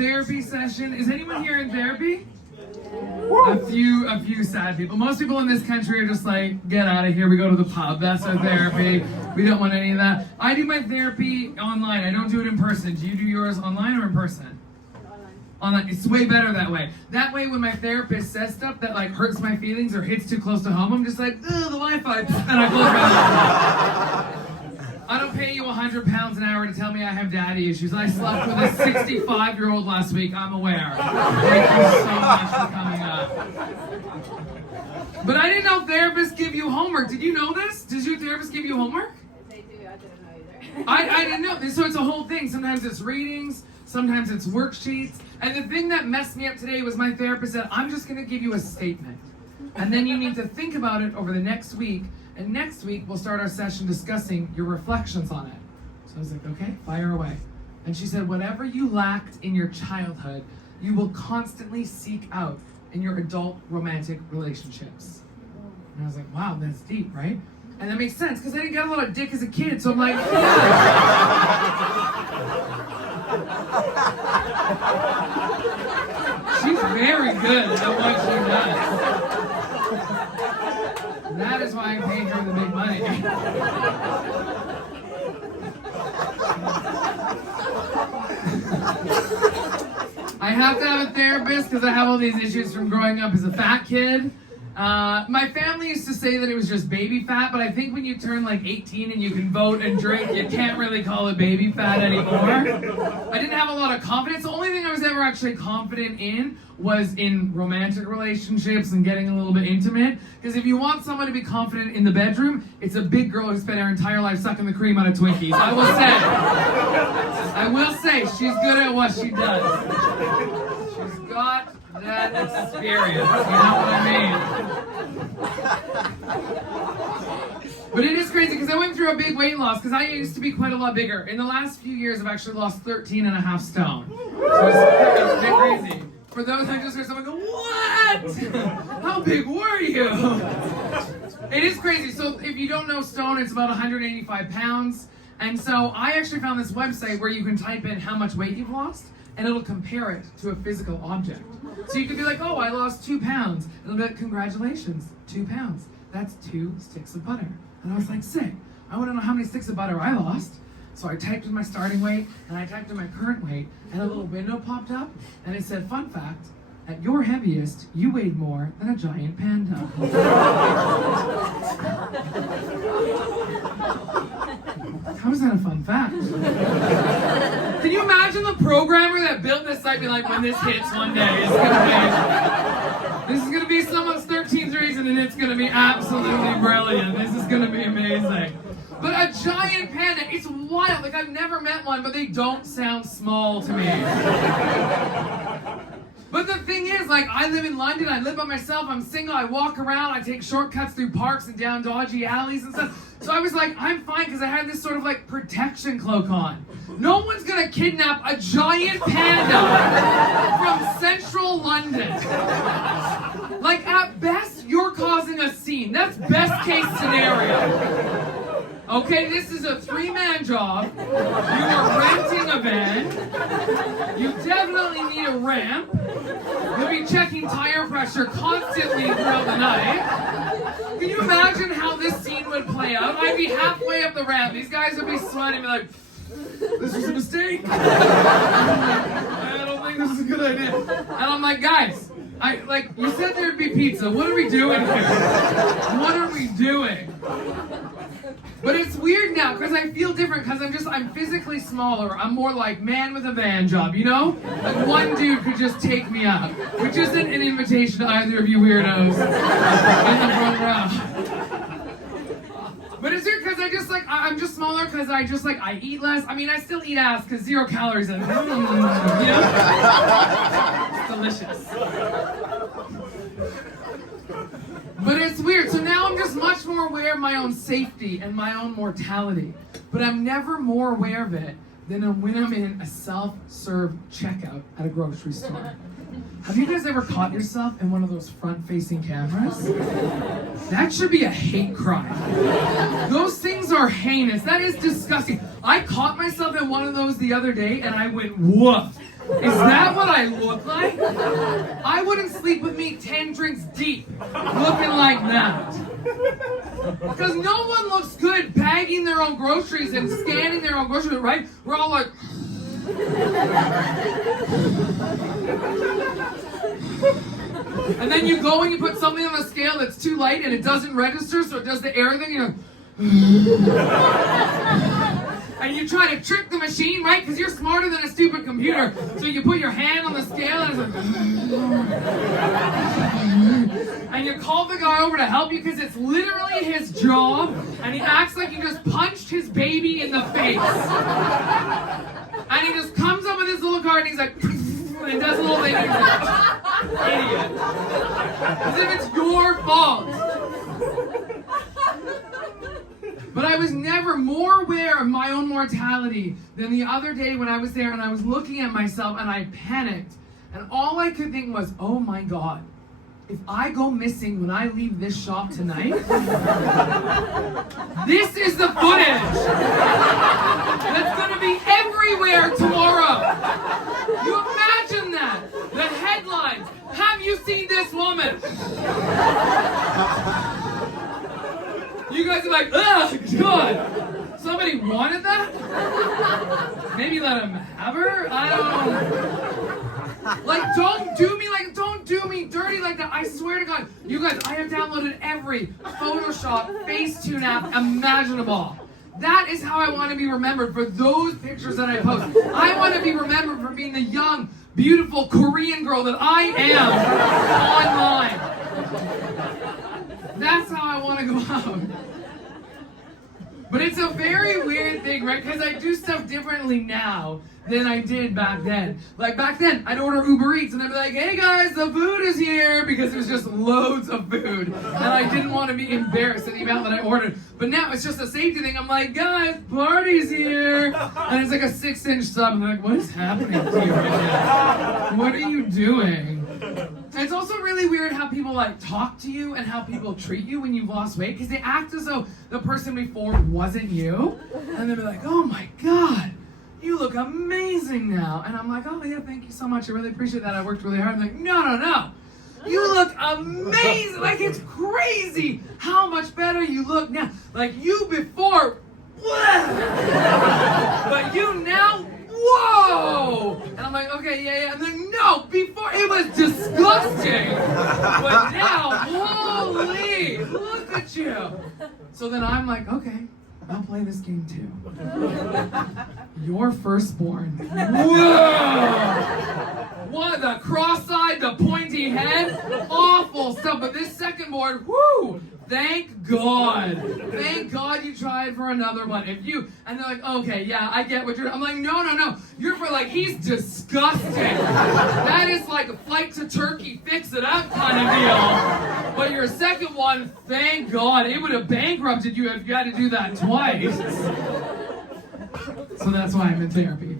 therapy session. Is anyone here in therapy? A few sad people. Most people in this country are just like, get out of here. We go to the pub. That's our therapy. We don't want any of that. I do my therapy online. I don't do it in person. Do you do yours online or in person? Online. It's way better that way. That way, when my therapist says stuff that like hurts my feelings or hits too close to home, I'm just like, ugh, the Wi-Fi, and I close my eyes. I don't pay you £100 an hour to tell me I have daddy issues. I slept with a 65-year-old last week. I'm aware. Thank you so much for coming up. But I didn't know therapists give you homework. Did you know this? Did your therapist give you homework? They do. I didn't know either. I didn't know. So it's a whole thing. Sometimes it's readings. Sometimes it's worksheets. And the thing that messed me up today was my therapist said, I'm just going to give you a statement. And then you need to think about it over the next week. And next week, we'll start our session discussing your reflections on it. So I was like, okay, fire away. And she said, whatever you lacked in your childhood, you will constantly seek out in your adult romantic relationships. And I was like, wow, that's deep, right? And that makes sense, because I didn't get a lot of dick as a kid, so I'm like, yeah. She's very good at what she does. That is why I paid her the big money. I have to have a therapist because I have all these issues from growing up as a fat kid. My family used to say that it was just baby fat, but I think when you turn like 18 and you can vote and drink, you can't really call it baby fat anymore. I didn't have a lot of confidence. The only thing I was ever actually confident in was in romantic relationships and getting a little bit intimate. Because if you want someone to be confident in the bedroom, it's a big girl who spent her entire life sucking the cream out of Twinkies. I will say, she's good at what she does. She's got that experience, you know what I mean? But it is crazy because I went through a big weight loss because I used to be quite a lot bigger. In the last few years, I've actually lost 13.5 stone. So it's a bit crazy. For those who just heard someone go, what? How big were you? It is crazy. So if you don't know stone, it's about 185 pounds. And so I actually found this website where you can type in how much weight you've lost, and it'll compare it to a physical object. So you could be like, oh, I lost 2 pounds. It'll be like, congratulations, 2 pounds. That's 2 sticks of butter. And I was like, sick. I want to know how many sticks of butter I lost. So I typed in my starting weight, and I typed in my current weight, and a little window popped up, and it said, fun fact, at your heaviest, you weighed more than a giant panda. How is that a fun fact? Can you imagine the programmer that built this site be like, when this hits one day, this is gonna be someone's 13th reason, and it's gonna be absolutely brilliant. This is gonna be amazing. But a giant panda, it's wild. Like, I've never met one, but they don't sound small to me. But the thing is, like, I live in London, I live by myself, I'm single, I walk around, I take shortcuts through parks and down dodgy alleys and stuff. So I was like, I'm fine, because I had this sort of, like, protection cloak on. No one's gonna kidnap a giant panda from central London. Like, at best, you're causing a scene. That's best case scenario. Okay, this is a 3-man job. You are renting a van. You definitely need a ramp. You'll be checking tire pressure constantly throughout the night. Can you imagine how this scene would play out? I'd be halfway up the ramp. These guys would be sweating, be like, this is a mistake. I don't think this is a good idea. And I'm like, guys, you said there'd be pizza. What are we doing here? What are we doing? But it's weird now, because I feel different, because I'm physically smaller. I'm more like man with a van job, you know? Like, one dude could just take me out. Which isn't an invitation to either of you weirdos in the front row. But it's weird, because I'm just smaller, because I eat less. I mean, I still eat ass, because 0 calories, and you know? It's delicious. But it's weird. So now I'm just much more aware of my own safety and my own mortality. But I'm never more aware of it than when I'm in a self-serve checkout at a grocery store. Have you guys ever caught yourself in one of those front-facing cameras? That should be a hate crime. Those things are heinous. That is disgusting. I caught myself in one of those the other day, and I went, woof. Is that what I look like? I wouldn't sleep with me 10 drinks deep, looking like that. Because no one looks good bagging their own groceries and scanning their own groceries, right? We're all like... And then you go and you put something on a scale that's too light and it doesn't register, so it does the error thing, you're and you try to trick the machine, right? Because you're smarter than a stupid computer. So you put your hand on the scale and it's like... And you call the guy over to help you because it's literally his job, and he acts like you just punched his baby in the face. And he just comes up with his little card and he's like... And does a little thing and he's like... Idiot. As if it's your fault. But I was never more aware of my own mortality than the other day when I was there and I was looking at myself and I panicked. And all I could think was, oh my God, if I go missing when I leave this shop tonight, this is the footage that's going to be everywhere tomorrow. You imagine that? The headlines, have you seen this woman? You guys are like, oh God, somebody wanted that? Maybe let him have her? I don't know. Like, don't do me dirty like that. I swear to God. You guys, I have downloaded every Photoshop Facetune app imaginable. That is how I want to be remembered, for those pictures that I post. I want to be remembered for being the young, beautiful Korean girl that I am online. That's how I want to go out. But it's a very weird thing, right? Because I do stuff differently now than I did back then. Like back then, I'd order Uber Eats and I'd be like, hey guys, the food is here, because it was just loads of food. And I didn't want to be embarrassed at the amount that I ordered. But now it's just a safety thing. I'm like, guys, party's here. And it's like a 6-inch sub. I'm like, what is happening to you right now? What are you doing? It's also really weird how people like talk to you and how people treat you when you've lost weight, because they act as though the person before wasn't you, and they'll be like, oh my God, you look amazing now. And I'm like, oh yeah, thank you so much, I really appreciate that, I worked really hard. I'm like, no, you look amazing. Like, it's crazy how much better you look now. Like, you before, but you now, whoa! And I'm like, okay, yeah. And then, no, before it was disgusting. But now, holy, look at you. So then I'm like, okay, I'll play this game too. Your firstborn. Whoa! What, the cross-eyed, the pointy head? Awful stuff. But this second board, whoo! Thank God. Thank God you tried for another one. And they're like, okay, yeah, I get what you're... I'm like, no. You're for like, he's disgusting. That is like a flight to Turkey, fix it up kind of deal. But your second one, thank God. It would have bankrupted you if you had to do that twice. So that's why I'm in therapy.